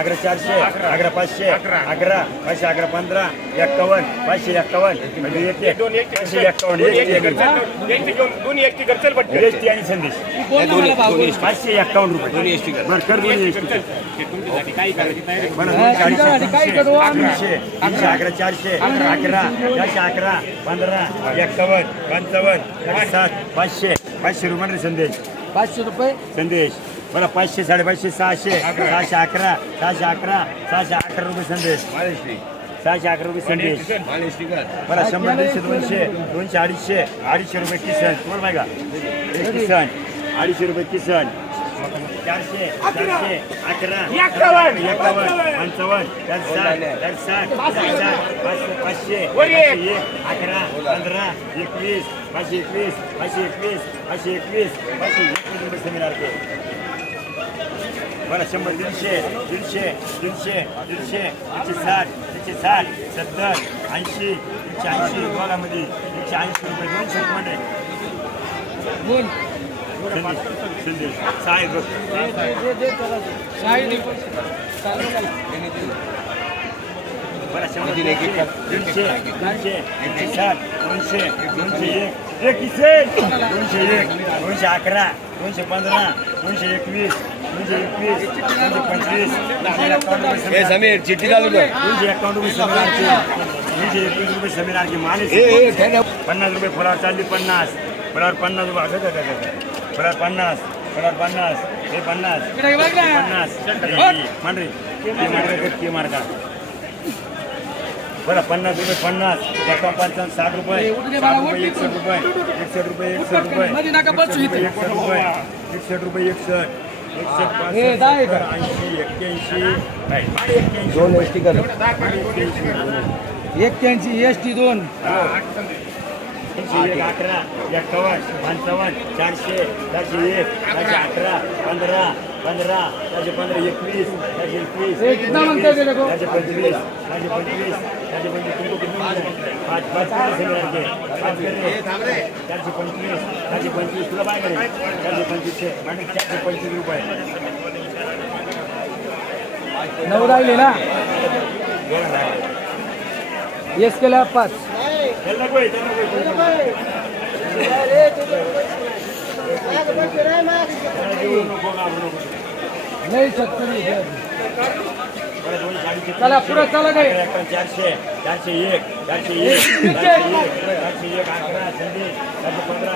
अकरा चारशे अकरा पाचशे अकरा पाचशे अकरा पंधरा एक्कावन्न पाचशे एक्कावन्न म्हणजे एक एक. दोन एक पाचशे एक्कावन्न एक एक. दोन्ही करचल पटकन. एसटी आणि संदेश. पाचशे एक्कावन्न रुपये. दोन्ही तीनशे तीनशे अकरा चारशे अकरा चारशे अकरा पंधरा एक्कावन्न पंचावन्न सात पाचशे पाचशे रुपये रे संदेश. पाचशे रुपये? संदेश. बरं पाचशे साडेपाचशे सहाशे सहाशे अकरा सहाशे अकरा सहाशे अकरा रुपये संदेश. सहाशे अकरा रुपये संदेश. बरं शंभर दीडशे दोनशे दोनशे अडीचशे अडीचशे रुपये किसन. तुम्हाला माहिती का एक किसन अडीचशे रुपये किसन. चारशे चारशे अकरा. एक्कावन्न. पंचावन्न चार साठ चार साठ चार साठ पाचशे पाचशे एक. अकरा पंधरा एकवीस पाचशे एकवीस पाचशे एकवीस पाचशे एकवीस पाचशे एकवीस रुपये सेमिनार के बरं शंभर दीडशे दीडशे दीडशे दीडशे एकशे साठ एकशे साठ सत्तर ऐंशी एकशे ऐंशी डॉलरमध्ये एकशे ऐंशी रुपये दोनशे रुपये बोल साहेब बरं शंभर दीडशे दीडशे एकशे साठ दोनशे दोनशे एक एक दोनशे एक दोनशे अकरा दोनशे पंधरा दोनशे एकवीस दोनशे एकवीस दोनशे पंचवीस हे समीर. चिठ्ठी चालू कर दोनशे एकावन्न रुपये. समीरारची दोनशे एकवीस रुपये काय नाही. पन्नास. रुपये फुलावर चालली पन्नास. फुलावर पन्नास. रुपये असं काय काय फुलावर पन्नास. फुलावर पन्नास हे. पन्नास. पन्नास मांडरे ते मांडरे ते मार्गा बरं पन्नास रुपये पन्नास. एका पंचावन्न साठ रुपये. साठ रुपये. एकसष्ट रुपये. एकसष्ट रुपये एकसष्ट रुपये. मध्ये नका बसू इथे. एकसष्ट रुपये. एकसष्ट रुपये एकसष्ट ऐंशी एक्क्याऐंशी. दोन एक्क्याऐंशी. एस टी दोन तीनशे एक अकरा एक्कावन्न पंचावन्न चारशे चारशे एक चारशे अकरा पंधरा. पंधरा चारशे पंधरा एकवीस चारशे एकवीस ए, कितना म्हणताय ते लोकं? चारशे पंचवीस चारशे पंचवीस चारशे पंचवीस तुमको कितना मिळाले? पाच पाच किलो पाच चारशे पंचवीस चारशे पंचवीस तुला करे चारशे पंचवीस आणि चारशे पंचवीस रुपये. नऊ राहिले ना. एस केल्या पाच. નહીં સત્તરી ચાલે પૂરો ચાલે ચારસો ચારસો એક ચારસો એક. ચારસો એક આંકડા સંદેશ ચારસો પંદર